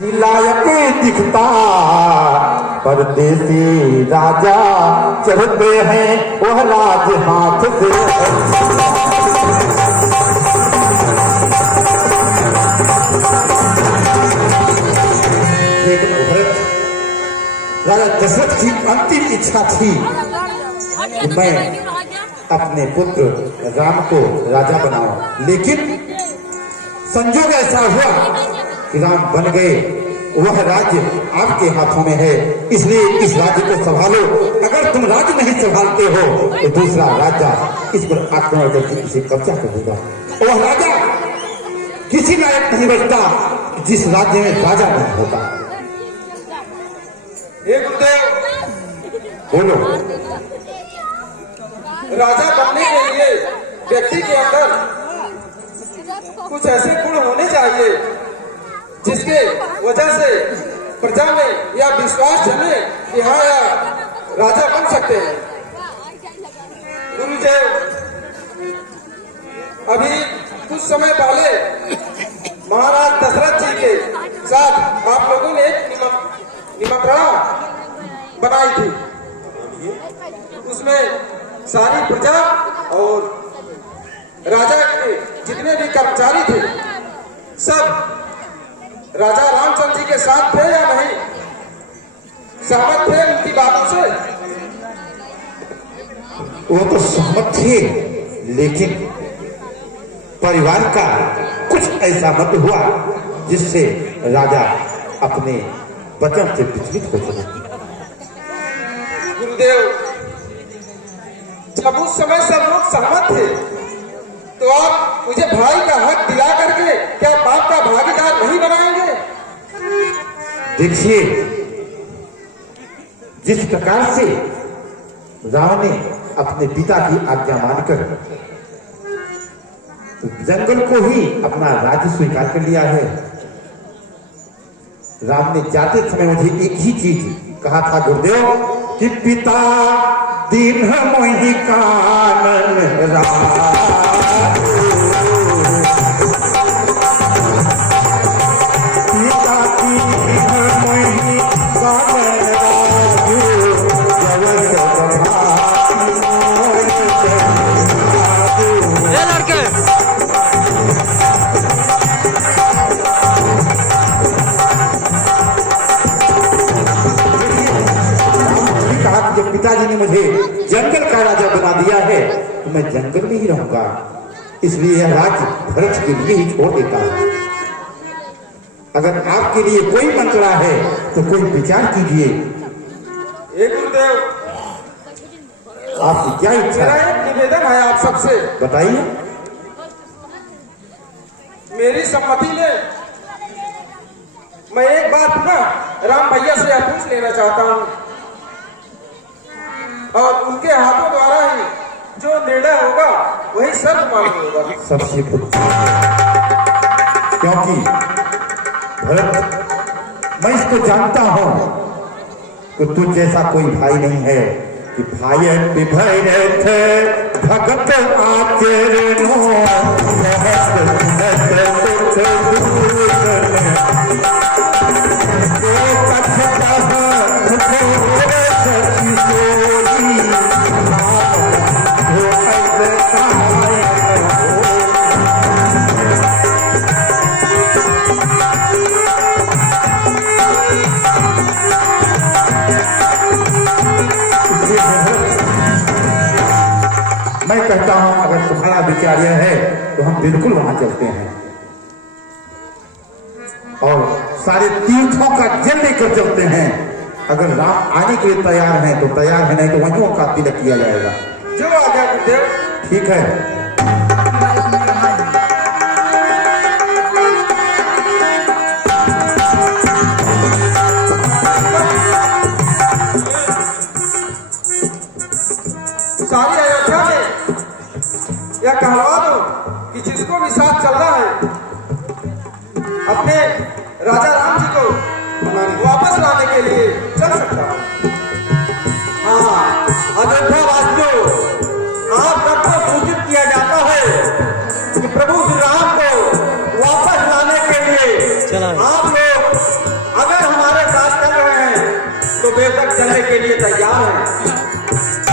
लायक दिखता परदेसी राजा चढ़ते हैं वह राज हाथ से। राजा दशरथ की अंतिम इच्छा थी कि मैं अपने पुत्र राम को राजा बनाऊं, लेकिन संजोग ऐसा हुआ कि राम बन गए। वह राज्य आपके हाथों में है, इसलिए इस राज्य को संभालो। अगर तुम राज्य नहीं संभालते हो तो दूसरा राजा इस पर आक्रमण करके इसे कब्जा कर देगा। वह राजा किसी लायक नहीं बचता जिस राज्य में राजा नहीं होता। एक गुरुदेव, बोलो। राजा बनने के लिए व्यक्ति के अंदर कुछ ऐसे गुण होने चाहिए जिसके वजह से प्रजा में यह विश्वास जमे कि हाँ यार राजा बन सकते हैं। गुरुदेव, अभी कुछ समय पहले महाराज दशरथ जी के साथ आप लोगों ने एक निमंत्रणा बनाई थी। उसमें सारी प्रजा और राजा के जितने भी कर्मचारी थे सब राजा रामचंद्र जी के साथ थे या नहीं, सहमत थे उनकी बातों से? वो तो सहमत थे, लेकिन परिवार का कुछ ऐसा मत हुआ जिससे राजा अपने वचन से विचलित हो सके। गुरुदेव, जब उस समय सब लोग सहमत थे तो आप मुझे भाई का हक दिला करके क्या बाप का भागीदार नहीं बनाएंगे? देखिए, जिस प्रकार से राम ने अपने पिता की आज्ञा मानकर जंगल को ही अपना राज्य स्वीकार कर लिया है। राम ने जाते समय मुझे एक ही चीज कहा था गुरुदेव कि पिता दीन मोहि कानन राम, पिताजी ने मुझे जंगल का राजा बना दिया है तो मैं जंगल में ही रहूंगा, इसलिए यह राज्य भरत के लिए ही छोड़ देता हूं। अगर आपके लिए कोई मंत्रणा है तो कोई विचार कीजिए। गुरुदेव, आपकी क्या इच्छा मेरा एक निवेदन है आप सबसे। बताइए। मेरी सम्मति ने मैं एक बार पुनः राम भैया से यह पूछ लेना चाहता हूँ और उनके हाथों द्वारा ही जो निर्णय होगा वही सर्व मान्य होगा। सबसे क्योंकि भरत, मैं इसको जानता हूं कि तुझ जैसा कोई भाई नहीं है कि भाई विभरत भगत आचरणो मैं कहता हूं अगर तुम्हारा विचार यह है तो हम बिल्कुल वहां चलते हैं और सारे तीर्थों का जल लेकर चलते हैं। अगर राम आने के लिए तैयार हैं तो तैयार है, नहीं तो वहीं का तिलक किया जाएगा। जो आज्ञा गुरुदेव। ठीक है। सारी अयोध्या में यह कहलवा दो कि जिसको भी साथ चलना है अपने राजा राम जी को वापस लाने के लिए चल सकता है। हाँ, अयोध्या वासियों, आप सबको सूचित किया जाता है कि प्रभु श्री राम को वापस लाने के लिए आप लोग करने के लिए तैयार हैं।